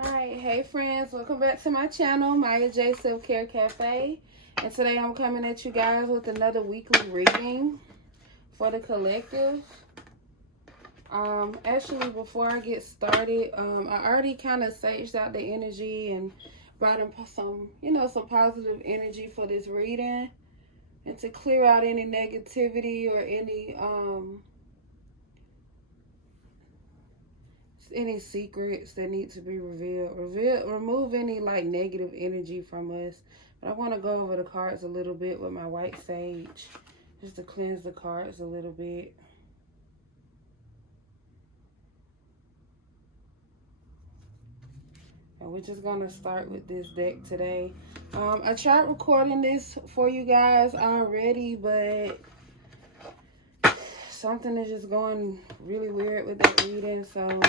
Alright, hey friends, welcome back to my channel, Miya Jha Self-Care Cafe. And today I'm coming at you guys with another weekly reading for the collective. Actually, before I get started, I already kind of saged out the energy and brought in some, some positive energy for this reading. And to clear out any negativity or any secrets that need to be revealed. Remove any like negative energy from us. But I want to go over the cards a little bit with my white sage, just to cleanse the cards a little bit. And we're just gonna start with this deck today. I tried recording this for you guys already, but something is just going really weird with that reading, so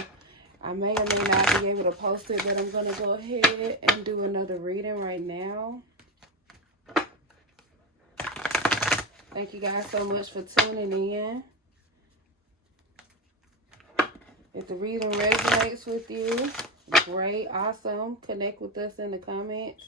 I may or may not be able to post it, but I'm going to go ahead and do another reading right now. Thank you guys so much for tuning in. If the reading resonates with you, great, awesome. Connect with us in the comments.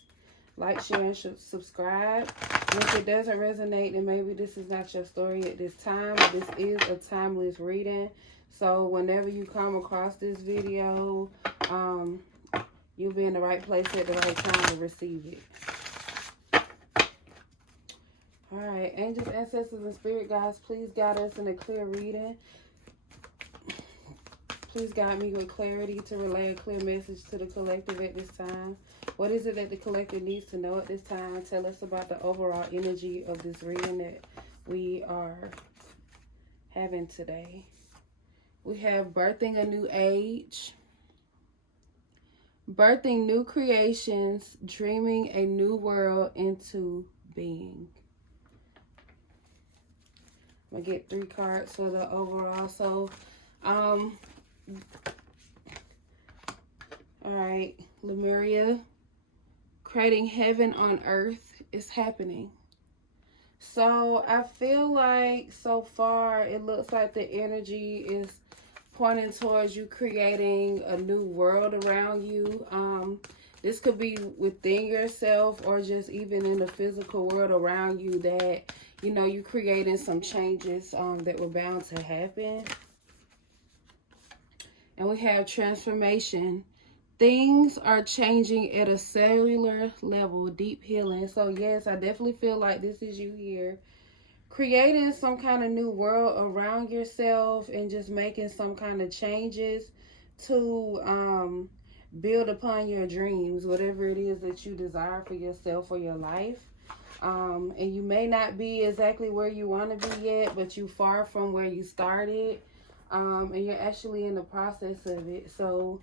Like, share, and subscribe. And if it doesn't resonate, then maybe this is not your story at this time. This is a timeless reading. So whenever you come across this video, you'll be in the right place at the right time to receive it. All right, angels, ancestors, and spirit guides, please guide us in a clear reading. Please guide me with clarity to relay a clear message to the collective at this time. What is it that the collective needs to know at this time? Tell us about the overall energy of this reading that we are having today. We have birthing a new age, birthing new creations, dreaming a new world into being. I'm going to get 3 cards for the overall. So, all right, Lemuria, creating heaven on earth is happening. So I feel like so far it looks like the energy is pointing towards you creating a new world around you. This could be within yourself or just even in the physical world around you that, you're creating some changes that were bound to happen. And we have transformation. Things are changing at a cellular level, deep healing. So yes, I definitely feel like this is you here, creating some kind of new world around yourself and just making some kind of changes to build upon your dreams, whatever it is that you desire for yourself or your life. And you may not be exactly where you want to be yet, but you're far from where you started. And you're actually in the process of it. So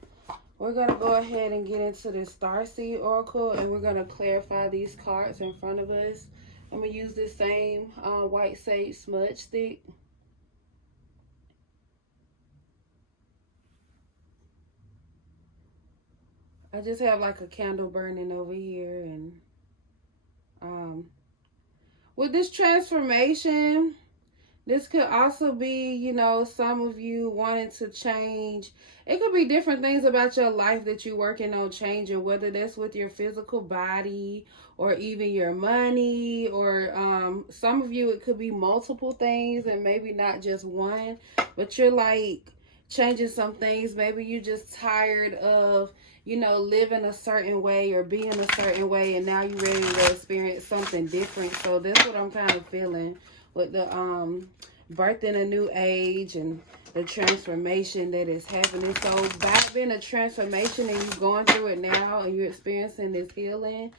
we're going to go ahead and get into the Starseed Oracle, and we're going to clarify these cards in front of us. I'm going to use this same white sage smudge stick. I just have like a candle burning over here. And with this transformation, this could also be, some of you wanting to change. It could be different things about your life that you're working on changing, whether that's with your physical body or even your money, or some of you, it could be multiple things and maybe not just one, but you're like changing some things. Maybe you're just tired of, living a certain way or being a certain way, and now you're ready to experience something different. So that's what I'm kind of feeling with the birthing a new age and the transformation that is happening. So by being a transformation and you're going through it now and you're experiencing this healing,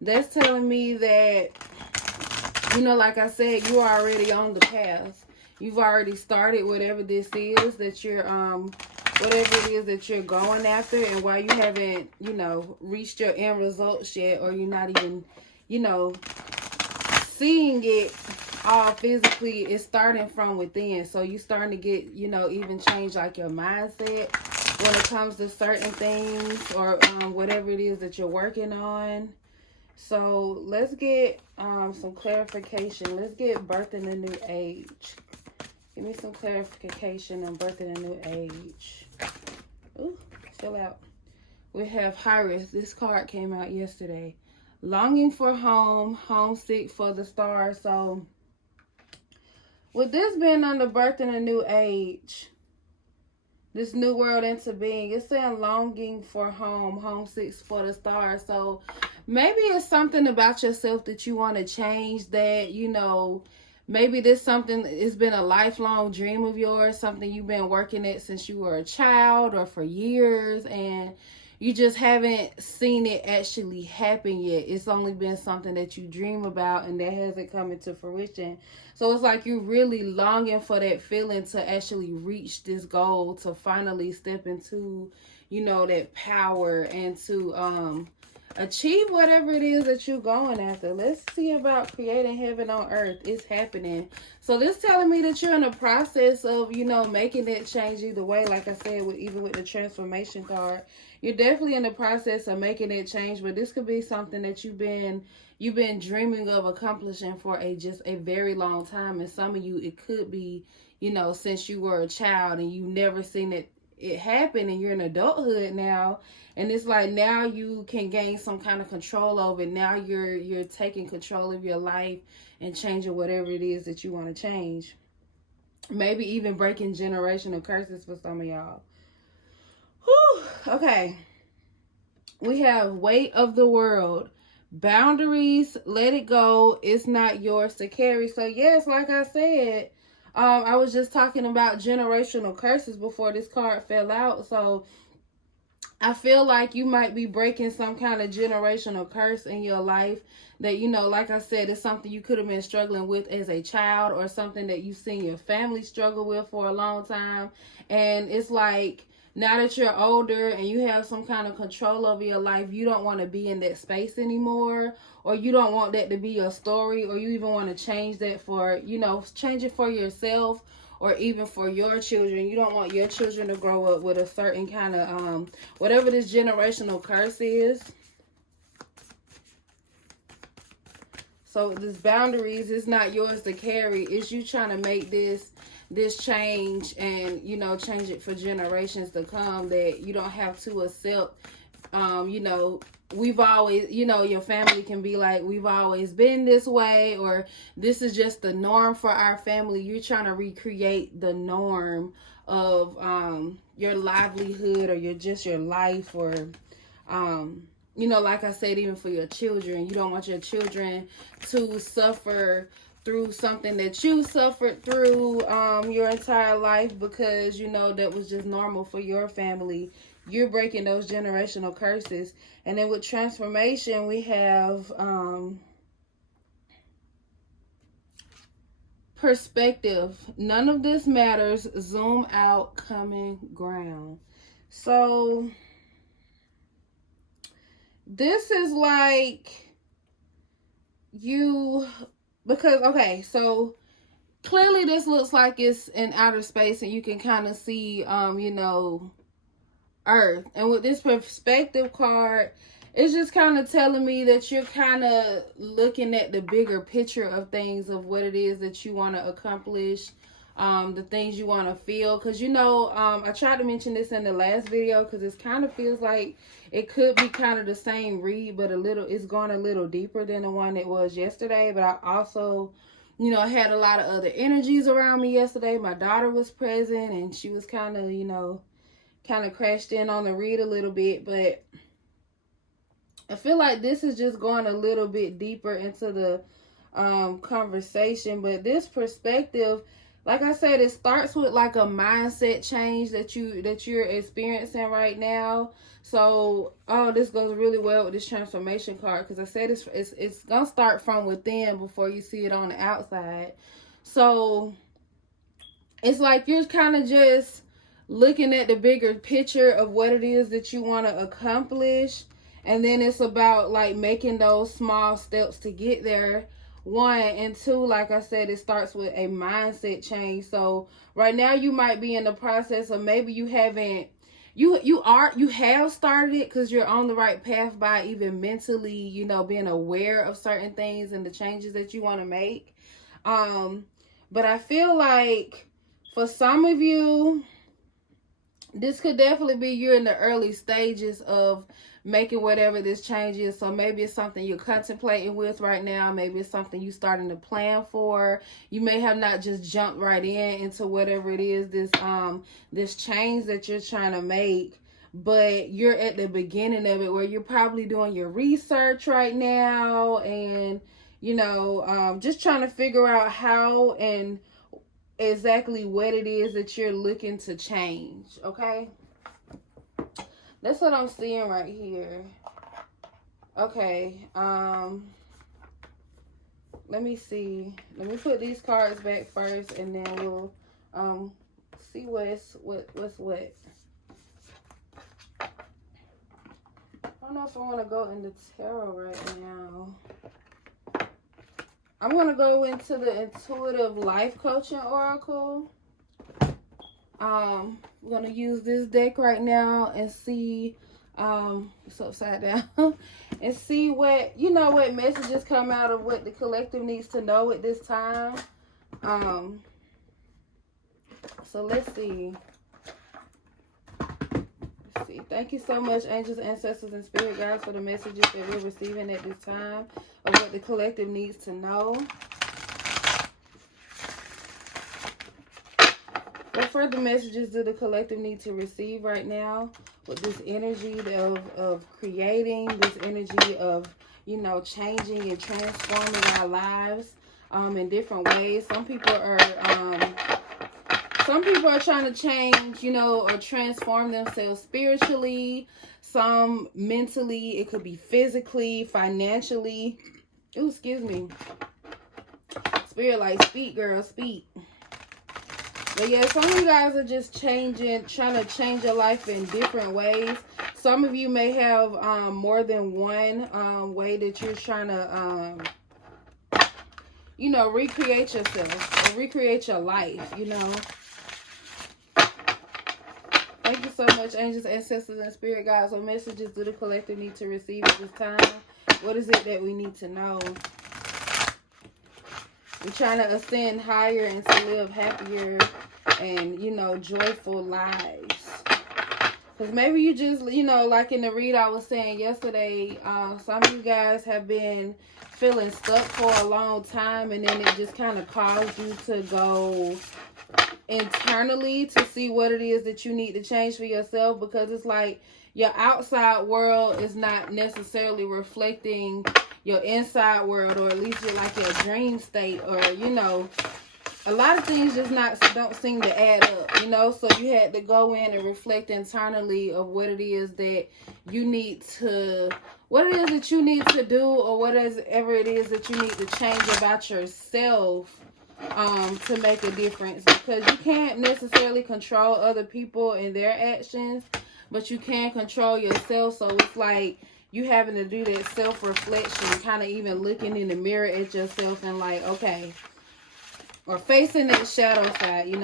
that's telling me that, like I said, you're already on the path. You've already started whatever this is that you're whatever it is that you're going after, and while you haven't, reached your end results yet, or you're not even, seeing it all physically, it's starting from within. So you're starting to get, even change like your mindset when it comes to certain things or whatever it is that you're working on. So let's get some clarification. Let's get birthing a new age. Give me some clarification on birthing a new age. Ooh, chill out. We have Iris. This card came out yesterday. Longing for home, homesick for the stars. So with this being on the birth in a new age, this new world into being, it's saying longing for home, homesick for the stars. So maybe it's something about yourself that you want to change, that, you know, maybe this something, it's been a lifelong dream of yours, something you've been working at since you were a child or for years, and you just haven't seen it actually happen yet. It's only been something that you dream about and that hasn't come into fruition. So it's like you're really longing for that feeling to actually reach this goal, to finally step into, you know, that power and to achieve whatever it is that you're going after. Let's see about creating heaven on earth. It's happening. So this telling me that you're in the process of, you know, making that change either way. Like I said, even with the transformation card, you're definitely in the process of making that change. But this could be something that you've been dreaming of accomplishing for just a very long time. And some of you, it could be, you know, since you were a child and you never seen it happen, and you're in adulthood now, and it's like now you can gain some kind of control over it. Now you're taking control of your life and changing whatever it is that you want to change. Maybe even breaking generational curses for some of y'all. Whew. Okay. We have weight of the world. Boundaries, let it go. It's not yours to carry. So yes, like I said, I was just talking about generational curses before this card fell out. So I feel like you might be breaking some kind of generational curse in your life that, you know, like I said, it's something you could have been struggling with as a child, or something that you've seen your family struggle with for a long time. And it's like, now that you're older and you have some kind of control over your life, you don't want to be in that space anymore, or you don't want that to be your story, or you even want to change that for, you know, change it for yourself, or even for your children. You don't want your children to grow up with a certain kind of, whatever this generational curse is. So this boundaries is not yours to carry. It's you trying to make this change, and, you know, change it for generations to come, that you don't have to accept, you know, we've always, you know, your family can be like, we've always been this way, or this is just the norm for our family. You're trying to recreate the norm of your livelihood, or your life, or you know, like I said, even for your children, you don't want your children to suffer through something that you suffered through your entire life, because, you know, that was just normal for your family. You're breaking those generational curses. And then with transformation, we have perspective. None of this matters. Zoom out, common ground. So this is like you, because, okay, so clearly this looks like it's in outer space, and you can kind of see, you know, Earth. And with this perspective card, it's just kind of telling me that you're kind of looking at the bigger picture of things, of what it is that you want to accomplish, the things you want to feel. Because, you know, I tried to mention this in the last video, because it kind of feels like it could be kind of the same read, but it's going a little deeper than the one that was yesterday. But I also, you know, had a lot of other energies around me yesterday. My daughter was present, and she was kind of, you know, kind of crashed in on the read a little bit. But I feel like this is just going a little bit deeper into the conversation. But this perspective, like I said, it starts with like a mindset change that you're experiencing right now. So, this goes really well with this transformation card, because I said it's gonna start from within before you see it on the outside. So it's like you're kind of just looking at the bigger picture of what it is that you want to accomplish, and then it's about like making those small steps to get there. One, and two, like I said, it starts with a mindset change. So right now you might be in the process of, maybe you haven't, you have started it, because you're on the right path by even mentally, you know, being aware of certain things and the changes that you want to make. But I feel like for some of you, this could definitely be you're in the early stages of making whatever this change is. So maybe it's something you're contemplating with right now. Maybe it's something you're starting to plan for. You may have not just jumped right into whatever it is, this change that you're trying to make, but you're at the beginning of it, where you're probably doing your research right now, and just trying to figure out how and exactly what it is that you're looking to change. Okay, that's what I'm seeing right here. Okay, let me see. Let me put these cards back first, and then we'll see what's what. I don't know if I want to go into tarot right now. I'm going to go into the Intuitive Life Coaching Oracle. I'm going to use this deck right now and see, it's upside down, and see what messages come out of what the collective needs to know at this time. So let's see. Thank you so much, angels, ancestors, and spirit guides, for the messages that we're receiving at this time of what the collective needs to know. What further messages do the collective need to receive right now with this energy of creating, this energy of, changing and transforming our lives in different ways? Some people are trying to change, or transform themselves spiritually, some mentally, it could be physically, financially. Ooh, excuse me. Spirit, like, speak, girl, speak. But yeah, some of you guys are just trying to change your life in different ways. Some of you may have more than one way that you're trying to, recreate yourself or recreate your life, Thank you so much, angels, ancestors, and spirit guides. What messages do the collective need to receive at this time? What is it that we need to know? We're trying to ascend higher and to live happier and, joyful lives. Because maybe you just, like in the read I was saying yesterday, some of you guys have been feeling stuck for a long time, and then it just kind of caused you to go internally to see what it is that you need to change for yourself, because it's like your outside world is not necessarily reflecting your inside world, or at least your dream state, or a lot of things just don't seem to add up, so you had to go in and reflect internally of what it is that you need to do, or whatever it is that you need to change about yourself to make a difference. Because you can't necessarily control other people and their actions, but you can control yourself. So it's like you having to do that self-reflection, kind of even looking in the mirror at yourself and like, okay, or facing that shadow side,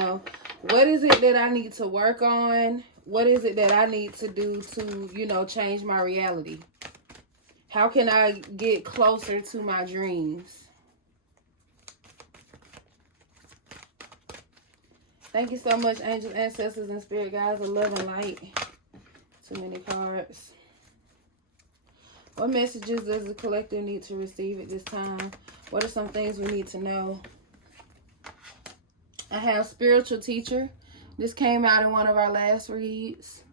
what is it that I need to work on? What is it that I need to do to, change my reality? How can I get closer to my dreams? Thank you so much, angels, ancestors, and spirit guides of love and light. Too many cards. What messages does the collective need to receive at this time? What are some things we need to know? I have spiritual teacher. This came out in one of our last reads.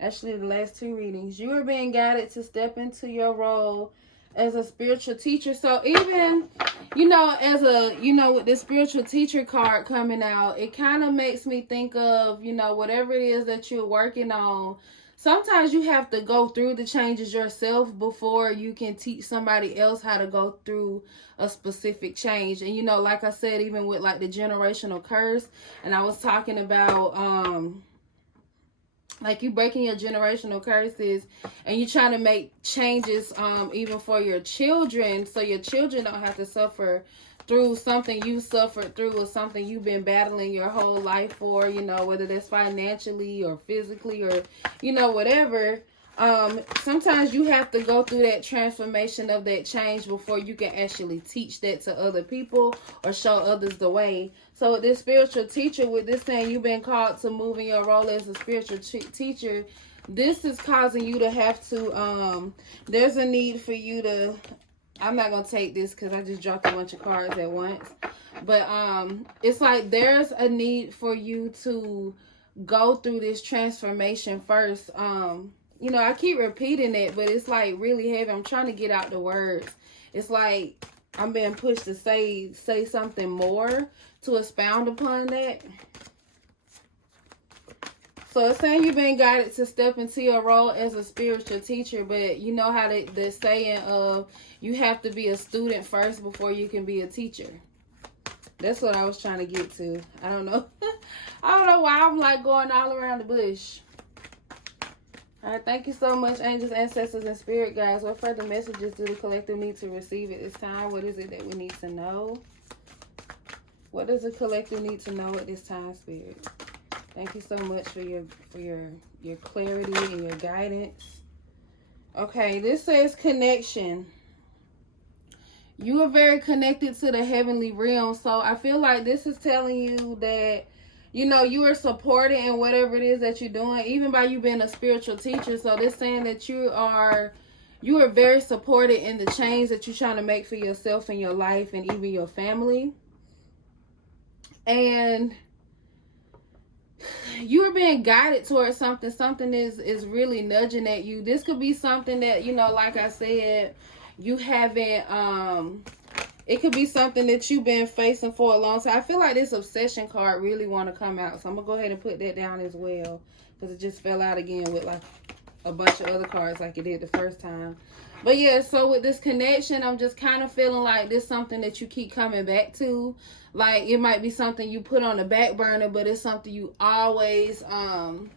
Actually, the last two readings. You are being guided to step into your role as a spiritual teacher. So even, with this spiritual teacher card coming out, it kind of makes me think of, whatever it is that you're working on. Sometimes you have to go through the changes yourself before you can teach somebody else how to go through a specific change. And, like I said, even with like the generational curse, and I was talking about, like you breaking your generational curses and you trying to make changes even for your children, so your children don't have to suffer through something you suffered through, or something you've been battling your whole life for, whether that's financially or physically or, whatever. Sometimes you have to go through that transformation of that change before you can actually teach that to other people or show others the way. So with this spiritual teacher, with this saying you've been called to move in your role as a spiritual teacher, this is causing you to have to, there's a need for you to, I'm not going to take this because I just dropped a bunch of cards at once. But it's like there's a need for you to go through this transformation first. You know, I keep repeating it, but it's like really heavy. I'm trying to get out the words. It's like I'm being pushed to say something more to expound upon that. So it's saying you've been guided to step into your role as a spiritual teacher, but you know how the saying of you have to be a student first before you can be a teacher. That's what I was trying to get to. I don't know. I don't know why I'm like going all around the bush. All right, thank you so much, angels, ancestors, and spirit guides. What further messages do the collective need to receive at this time? What is it that we need to know? What does the collective need to know at this time, spirit? Thank you so much for your clarity and your guidance. Okay, this says connection. You are very connected to the heavenly realm. So I feel like this is telling you that, you know, you are supported in whatever it is that you're doing, even by you being a spiritual teacher. So this saying that you are very supported in the change that you're trying to make for yourself and your life and even your family. And you are being guided towards something. Something is really nudging at you. This could be something that, you know, like I said, you haven't, it could be something that you've been facing for a long time. I feel like this obsession card really want to come out. So I'm going to go ahead and put that down as well, because it just fell out again with like a bunch of other cards like it did the first time. But yeah, so with this connection, I'm just kind of feeling like this is something that you keep coming back to. Like it might be something you put on the back burner, but it's something you always end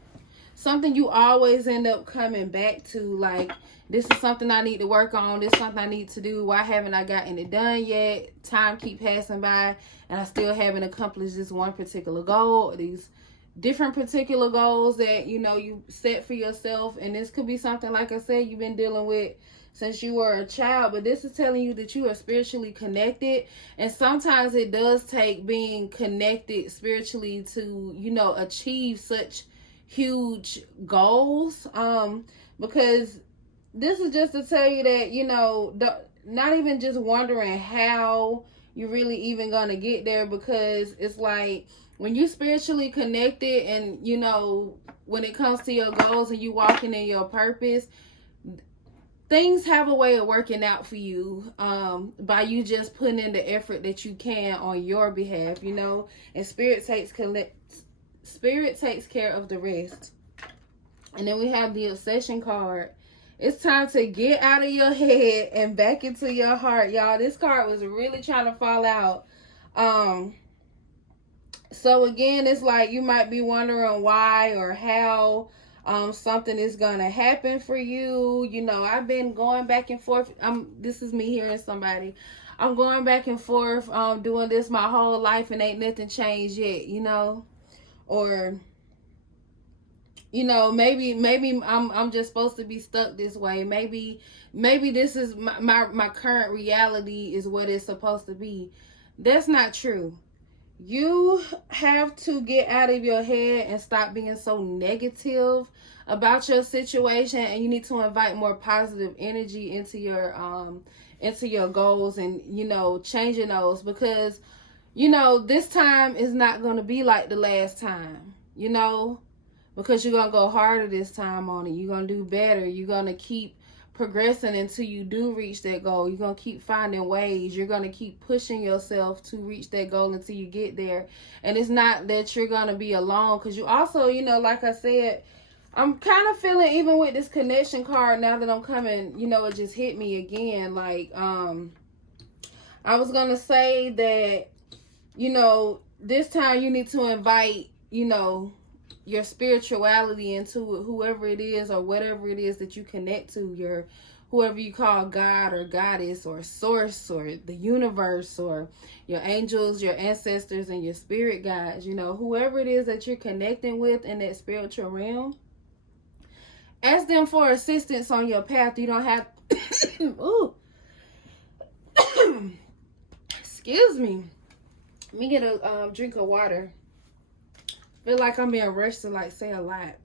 up coming back to. Like, this is something I need to work on. This is something I need to do. Why haven't I gotten it done yet? Time keep passing by and I still haven't accomplished this one particular goal, or these different particular goals that, you know, you set for yourself. And this could be something, like I said, you've been dealing with since you were a child, but this is telling you that you are spiritually connected. And sometimes it does take being connected spiritually to, you know, achieve such huge goals. Because this is just to tell you that, you know, not even just wondering how you're really even going to get there, because it's like when you spiritually connected and, you know, when it comes to your goals and you walking in your purpose, things have a way of working out for you by you just putting in the effort that you can on your behalf, you know, and spirit takes care of the rest. And then we have the obsession card. It's time to get out of your head and back into your heart, y'all. This card was really trying to fall out. So again, it's like you might be wondering why or how something is gonna happen for you. You know, I've been going back and forth. This is me hearing somebody. I'm going back and forth doing this my whole life and ain't nothing changed yet, you know. Or, you know, maybe I'm just supposed to be stuck this way. Maybe this is my current reality is what it's supposed to be. That's not true. You have to get out of your head and stop being so negative about your situation, and you need to invite more positive energy into your goals and, you know, changing those, because, you know, this time is not going to be like the last time, you know, because you're going to go harder this time on it. You're going to do better. You're going to keep progressing until you do reach that goal. You're going to keep finding ways. You're going to keep pushing yourself to reach that goal until you get there. And it's not that you're going to be alone, because you also, you know, like I said, I'm kind of feeling, even with this connection card, now that I'm coming, you know, it just hit me again. Like, I was going to say that, you know, this time you need to invite, you know, your spirituality into whoever it is or whatever it is that you connect to, your whoever you call God or goddess or source or the universe or your angels, your ancestors, and your spirit guides, you know, whoever it is that you're connecting with in that spiritual realm. Ask them for assistance on your path. You don't have ooh. Excuse me. Let me get a drink of water. Feel like I'm being rushed to like say a lot.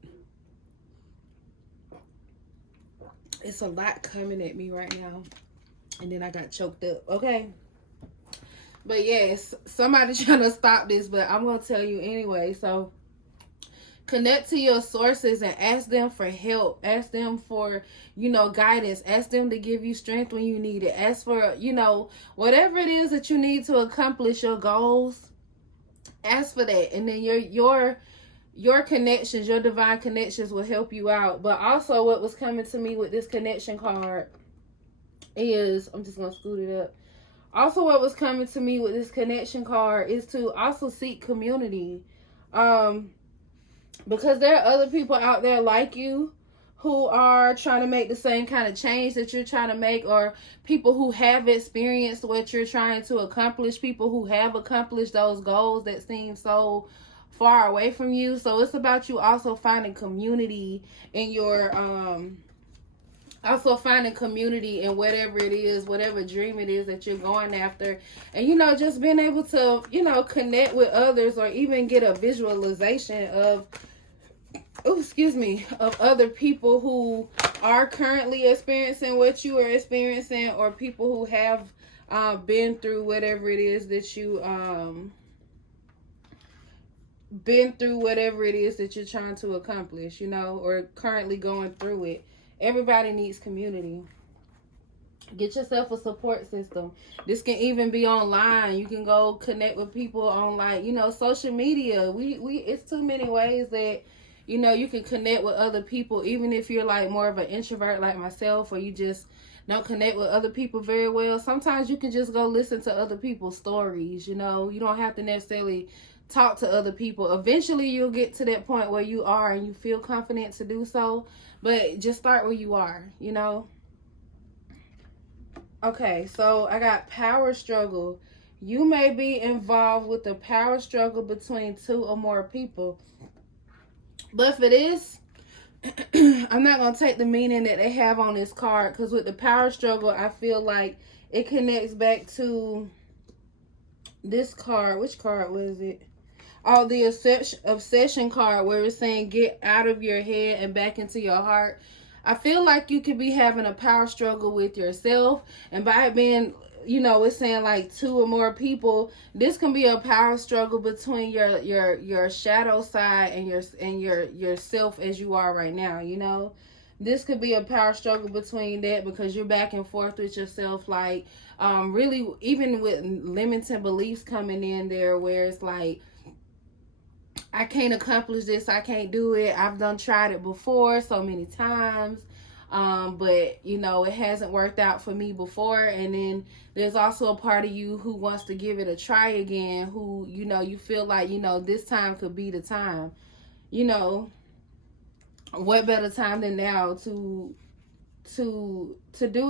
It's a lot coming at me right now. And then I got choked up. Okay. But yes, somebody trying to stop this, but I'm going to tell you anyway. So connect to your sources and ask them for help. Ask them for, guidance. Ask them to give you strength when you need it. Ask for, whatever it is that you need to accomplish your goals. Ask for that. And then your connections, your divine connections will help you out. But also what was coming to me with this connection card is, I'm just going to scoot it up. Also what was coming to me with this connection card is to also seek community. Because there are other people out there like you who are trying to make the same kind of change that you're trying to make, or people who have experienced what you're trying to accomplish, people who have accomplished those goals that seem so far away from you. So it's about you also finding community in your also finding community in whatever it is, whatever dream it is that you're going after. And just being able to connect with others, or even get a visualization of of other people who are currently experiencing what you are experiencing, or people who have been through whatever it is that you you're trying to accomplish, or currently going through it. Everybody needs community. Get yourself a support system. This can even be online. You can go connect with people on social media. It's too many ways that you can connect with other people, even if you're like more of an introvert like myself, or you just don't connect with other people very well. Sometimes you can just go listen to other people's stories. You don't have to necessarily talk to other people. Eventually you'll get to that point where you are and you feel confident to do so, but just start where you are. Okay, so I got power struggle. You may be involved with a power struggle between two or more people. But for this, I'm not going to take the meaning that they have on this card, because with the power struggle, I feel like it connects back to this card. Which card was it? Oh, the obsession card, where it's saying get out of your head and back into your heart. I feel like you could be having a power struggle with yourself, and by it being, it's saying like two or more people, this can be a power struggle between your shadow side and yourself as you are right now. This could be a power struggle between that, because you're back and forth with yourself, like really, even with limiting beliefs coming in there, where it's like, I can't accomplish this, I can't do it, I've done tried it before so many times, but it hasn't worked out for me before. And then there's also a part of you who wants to give it a try again, who you feel like this time could be the time. What better time than now to do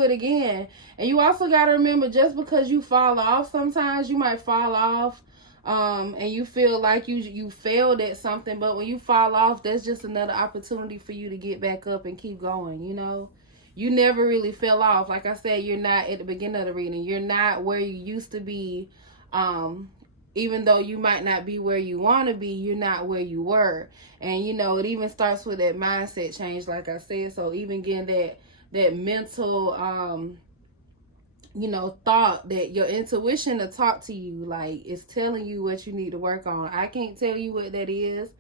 it again? And you also got to remember, just because you fall off, sometimes you might fall off and you feel like you failed at something, but when you fall off, that's just another opportunity for you to get back up and keep going. You never really fell off. Like I said, you're not at the beginning of the reading, you're not where you used to be. Even though you might not be where you want to be, you're not where you were. And it even starts with that mindset change, like I said. So even getting that mental thought, that your intuition to talk to you, like it's telling you what you need to work on. I can't tell you what that is,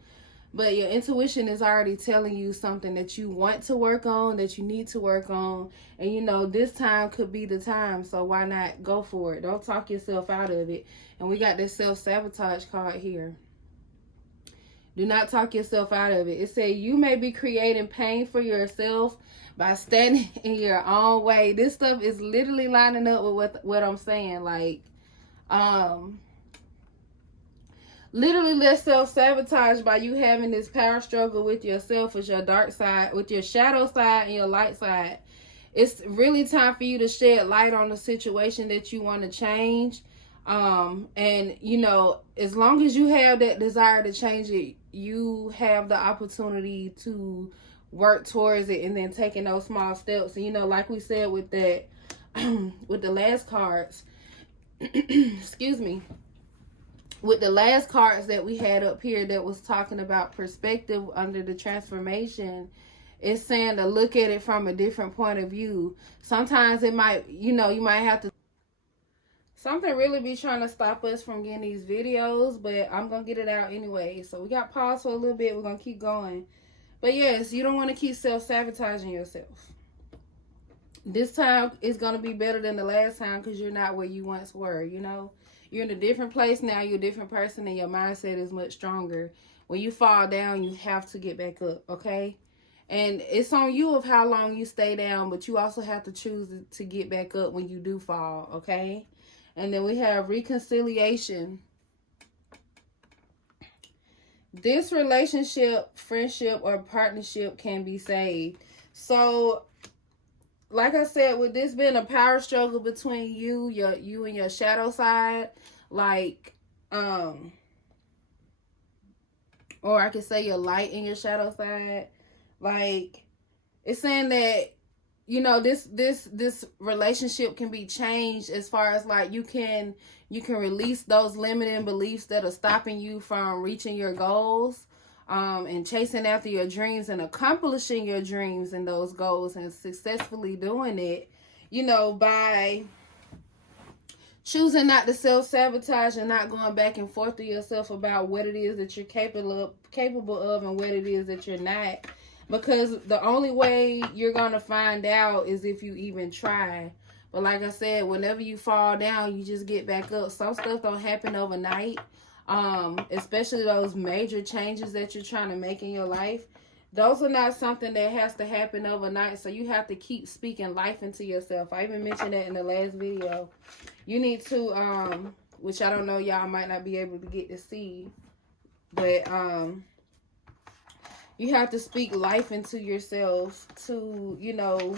but your intuition is already telling you something that you want to work on, that you need to work on. And this time could be the time, so why not go for it? Don't talk yourself out of it. And we got this self-sabotage card here. Do not talk yourself out of it. It says you may be creating pain for yourself by standing in your own way. This stuff is literally lining up with what I'm saying. Like, literally, let's self-sabotage by you having this power struggle with yourself, with your dark side, with your shadow side and your light side. It's really time for you to shed light on the situation that you want to change. And as long as you have that desire to change it, you have the opportunity to work towards it, and then taking those small steps. And, you know, like we said with that, with the last cards, excuse me, with the last cards that we had up here that was talking about perspective under the transformation, it's saying to look at it from a different point of view. Sometimes it might, you know, you might have to, something really be trying to stop us from getting these videos, but I'm going to get it out anyway. So we got paused for a little bit. We're going to keep going. But yes, you don't want to keep self-sabotaging yourself. This time is going to be better than the last time because you're not where you once were, you know. You're in a different place now. You're a different person, and your mindset is much stronger. When you fall down, you have to get back up, okay? And it's on you of how long you stay down, but you also have to choose to get back up when you do fall, okay? And then we have reconciliation. This relationship, friendship, or partnership can be saved. So, like I said, with this being a power struggle between you and your shadow side, like, or I could say your light and your shadow side, like, it's saying that, you know, this relationship can be changed as far as like you can release those limiting beliefs that are stopping you from reaching your goals, and chasing after your dreams and accomplishing your dreams and those goals and successfully doing it, you know, by choosing not to self-sabotage and not going back and forth to yourself about what it is that you're capable of and what it is that you're not. Because the only way you're going to find out is if you even try. But like I said, whenever you fall down, you just get back up. Some stuff don't happen overnight. Especially those major changes that you're trying to make in your life. Those are not something that has to happen overnight. So you have to keep speaking life into yourself. I even mentioned that in the last video. You need to, which I don't know, y'all might not be able to get to see. But, you have to speak life into yourself to, you know,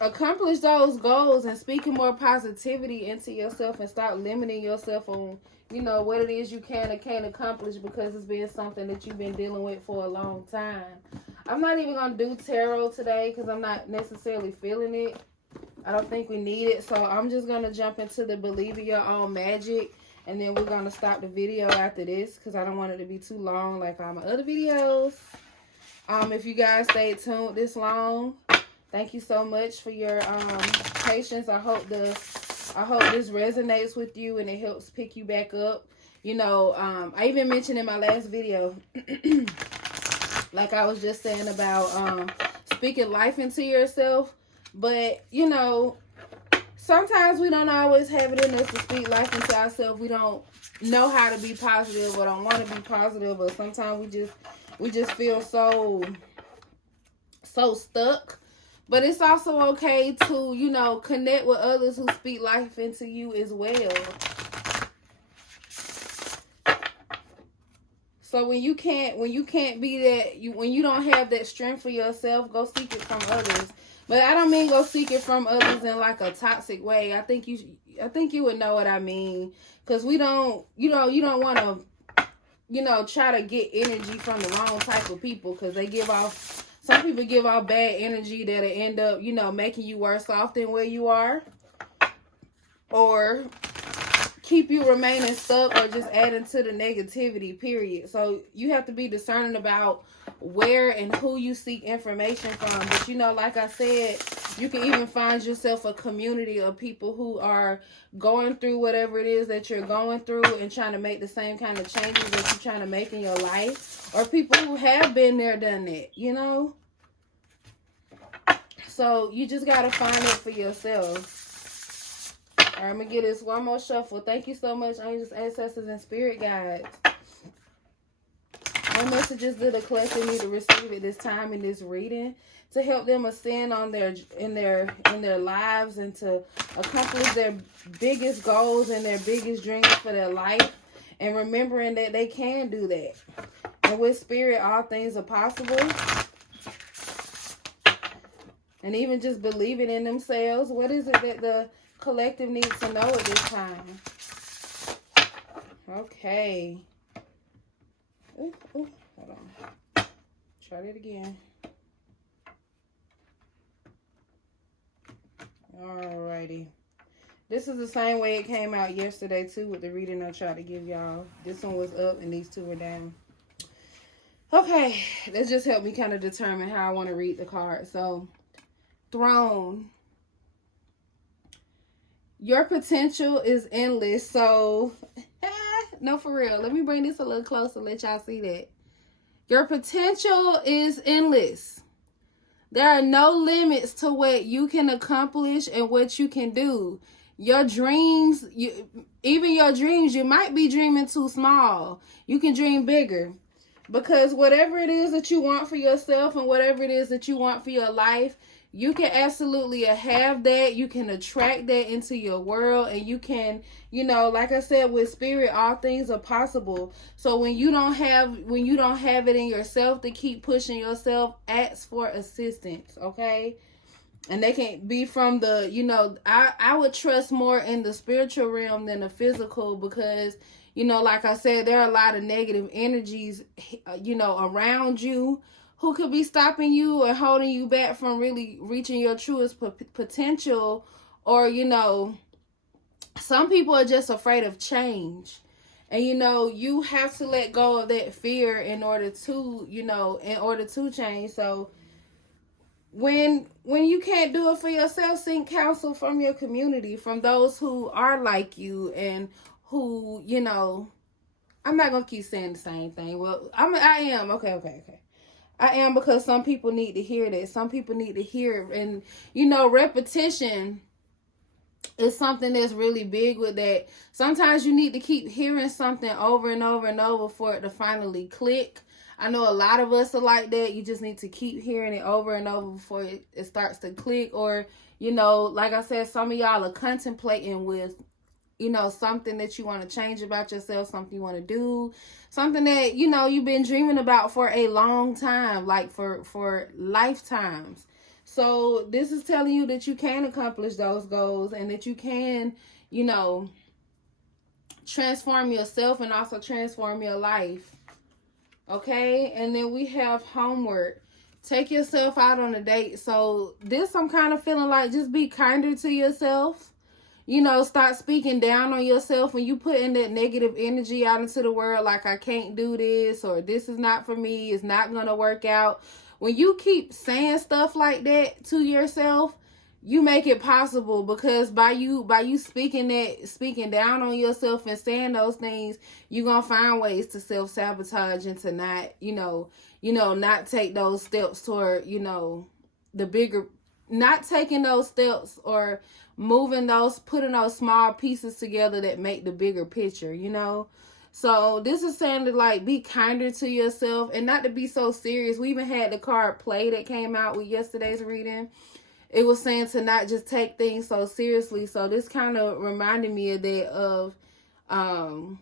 accomplish those goals, and speaking more positivity into yourself and stop limiting yourself on, you know, what it is you can and can't accomplish because it's been something that you've been dealing with for a long time. I'm not even going to do tarot today because I'm not necessarily feeling it. I don't think we need it. So I'm just going to jump into the believe in your own magic. And then we're going to stop the video after this because I don't want it to be too long like all my other videos. If you guys stayed tuned this long, thank you so much for your patience. I hope this resonates with you and it helps pick you back up. You know, I even mentioned in my last video, like I was just saying about speaking life into yourself. But, you know, sometimes we don't always have it in us to speak life into ourselves. We don't know how to be positive or don't want to be positive, or sometimes we just feel so stuck. But it's also okay to, you know, connect with others who speak life into you as well. So when you can't be that, when you don't have that strength for yourself, go seek it from others. But I don't mean go seek it from others in like a toxic way. I think you would know what I mean. Because we don't, you don't want to, you know, try to get energy from the wrong type of people. Because some people give off bad energy that'll end up, you know, making you worse off than where you are. Or keep you remaining stuck or just adding to the negativity, period. So you have to be discerning about where and who you seek information from. But, you know, like I said, you can even find yourself a community of people who are going through whatever it is that you're going through and trying to make the same kind of changes that you're trying to make in your life. Or people who have been there, done that, you know. So you just got to find it for yourself. All right, I'm going to get this one more shuffle. Thank you so much, angels, ancestors, and spirit guides. What messages do the collective need to receive at this time in this reading to help them ascend on in their lives and to accomplish their biggest goals and their biggest dreams for their life, and remembering that they can do that. And with spirit, all things are possible. And even just believing in themselves. What is it that the collective needs to know at this time? Okay. Ooh, hold on. Try that again. Alrighty. This is the same way it came out yesterday, too, with the reading I tried to give y'all. This one was up and these two were down. Okay, that just helped me kind of determine how I want to read the card. So, Throne. Your potential is endless. So, no, for real. Let me bring this a little closer, let y'all see that. Your potential is endless. There are no limits to what you can accomplish and what you can do. Your dreams, even your dreams, you might be dreaming too small. You can dream bigger. Because whatever it is that you want for yourself and whatever it is that you want for your life, you can absolutely have that. You can attract that into your world, and you can, like I said, with spirit, all things are possible. So when you don't have it in yourself to keep pushing yourself, ask for assistance, okay? And they can be from the, I would trust more in the spiritual realm than the physical, because like I said, there are a lot of negative energies, around you who could be stopping you or holding you back from really reaching your truest potential. Or, some people are just afraid of change. And, you have to let go of that fear in order to change. So when you can't do it for yourself, seek counsel from your community, from those who are like you and who, I'm not going to keep saying the same thing. Well, I am. Okay. I am, because some people need to hear that. Some people need to hear it. And, repetition is something that's really big with that. Sometimes you need to keep hearing something over and over and over for it to finally click. I know a lot of us are like that. You just need to keep hearing it over and over before it starts to click. Or, like I said, some of y'all are contemplating with, something that you want to change about yourself, something you want to do, something that, you've been dreaming about for a long time, like for lifetimes. So this is telling you that you can accomplish those goals, and that you can, transform yourself and also transform your life. Okay, and then we have homework. Take yourself out on a date. So this, I'm kind of feeling like, just be kinder to yourself. Start speaking down on yourself when you put in that negative energy out into the world, like I can't do this, or this is not for me, it's not going to work out. When you keep saying stuff like that to yourself, you make it possible, because by you speaking down on yourself and saying those things, you're going to find ways to self-sabotage and to not, not take those steps toward, the bigger, not taking those steps or putting those small pieces together that make the bigger picture, So this is saying to, like, be kinder to yourself and not to be so serious. We even had the card Play that came out with yesterday's reading. It was saying to not just take things so seriously. So this kind of reminded me of that,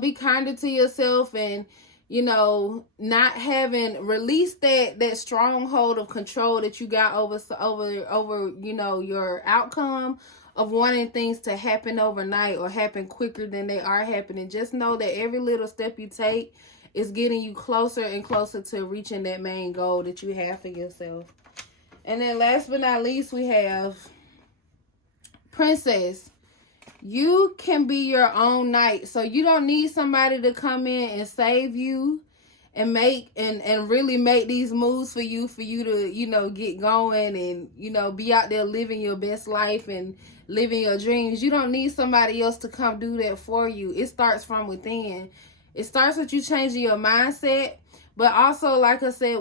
be kinder to yourself, and, not release that stronghold of control that you got over, your outcome of wanting things to happen overnight or happen quicker than they are happening. Just know that every little step you take is getting you closer and closer to reaching that main goal that you have for yourself. And then last but not least, we have Princess. You can be your own knight. So you don't need somebody to come in and save you and really make these moves for you to, get going and, be out there living your best life and living your dreams. You don't need somebody else to come do that for you. It starts from within. It starts with you changing your mindset, but also, like I said,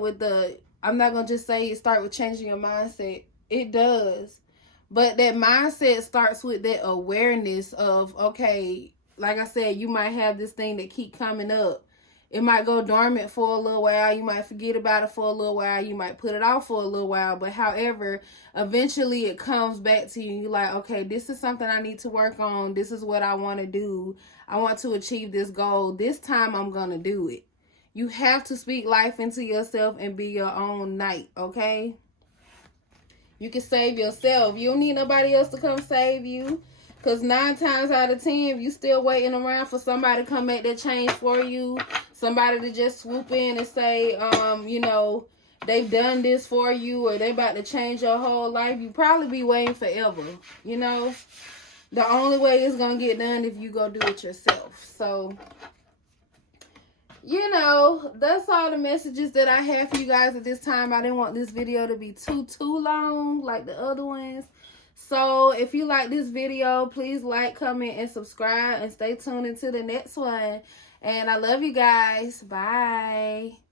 I'm not going to just say it start with changing your mindset. It does. But that mindset starts with that awareness of, okay, like I said, you might have this thing that keep coming up. It might go dormant for a little while. You might forget about it for a little while. You might put it off for a little while. But however, eventually it comes back to you. You're like, okay, this is something I need to work on. This is what I want to do. I want to achieve this goal. This time I'm going to do it. You have to speak life into yourself and be your own knight, okay? You can save yourself. You don't need nobody else to come save you. Because 9 times out of 10, if you still waiting around for somebody to come make that change for you, somebody to just swoop in and say, you know, they've done this for you or they about to change your whole life, you probably be waiting forever, you know. The only way it's going to get done if you go do it yourself. So, you know, that's all the messages that I have for you guys at this time. I didn't want this video to be too long like the other ones. So, if you like this video, please like, comment, and subscribe. And stay tuned into the next one. And I love you guys. Bye.